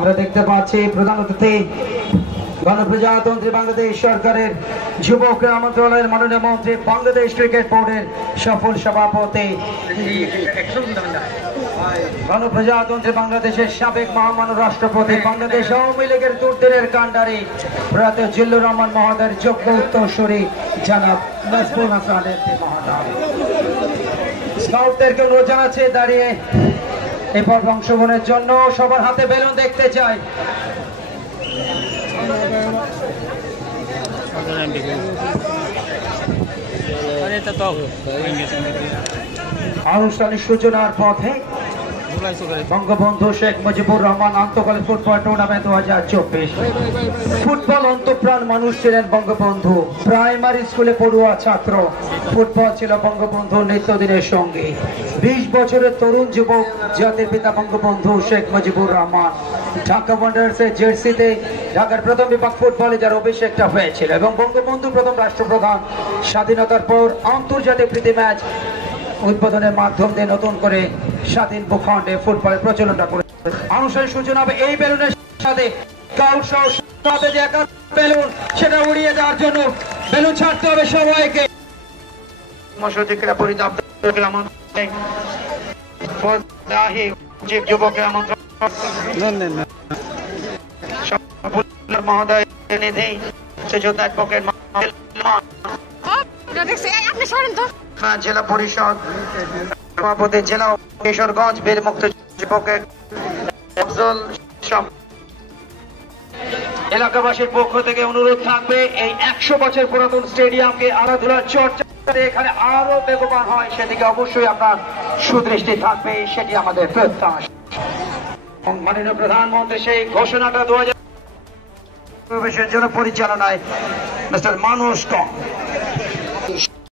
আমরা দেখতে পাচ্ছি প্রধান অতিথি গণপ্রজাতন্ত্রী বাংলাদেশ সরকারের যুব ক্রীড়া মন্ত্রণালয়ের মাননীয় মন্ত্রী, বাংলাদেশ ক্রিকেট বোর্ডের সফল সভাপতি, গণপ্রজাতন্ত্রী বাংলাদেশের সাবেক মহামান্য রাষ্ট্রপতি, বাংলাদেশ আওয়ামী লীগের দুর্দিনের কাণ্ডারি প্রয়াত জিল্লুর রহমান মহোদয়ের যোগ্য উত্তরসূরি জনাব নাজমুল হাসান এমপি মহোদয়। স্কাউটদেরকে অনুরোধ জানাচ্ছে দাঁড়িয়ে এই পর্বে অংশগ্রহণের জন্য। সবার হাতে বেলুন দেখতে চাই। আনুষ্ঠানিক সূচনার পথে বঙ্গবন্ধু শেখ মুজিবুর রহমান আন্তঃকলেজ ফুটবল টুর্নামেন্ট 2024। ফুটবল অন্তঃপ্রাণ মানুষ ছিলেন বঙ্গবন্ধু। প্রাইমারি স্কুলে পড়ুয়া ছাত্র, ফুটবল ছিল বঙ্গবন্ধুর নিত্যদিনের সঙ্গী। 20 বছরের তরুণ যুবক জাতির পিতা বঙ্গবন্ধু শেখ মুজিবুর রহমান। ঢাকা ওয়ান্ডারার্সের জার্সিতে ঢাকার প্রথম বিভাগ ফুটবলে যার অভিষেকটা হয়েছিল এবং বঙ্গবন্ধু প্রথম রাষ্ট্রপ্রধান স্বাধীনতার পর আন্তর্জাতিক প্রীতি ম্যাচ উদ্বোধনের মাধ্যম দিয়ে নতুন করে স্বাধীন ভূখণ্ডে ফুটবলের প্রচলনটা করে। আনুষ্ঠানিক সূচনা হবে এই বেলুনের সাথে। যে একা বেলুন সেটা উড়িয়ে দেওয়ার জন্য বেলুন ছাড়তে হবে সবাইকে। ক্রীড়া পরিদপ্তর যুবক মহোদয় নিধি জেলা পরিষদ সভাপতি, জেলা কিশোরগঞ্জ বীর মুক্ত যুবকের এলাকাবাসীর পক্ষ থেকে অনুরোধ থাকবে এই 100 বছর পুরাতন স্টেডিয়ামকে আরাধনার চর্চা এখানে আরো বেগবান হয় সেদিকে অবশ্যই আপনার সুদৃষ্টি থাকবে, সেটি আমাদের প্রত্যাশা। মাননীয় প্রধানমন্ত্রী সেই ঘোষণাটা 2000 জন্য পরিচালনায় মিস্টার মানুষ কম।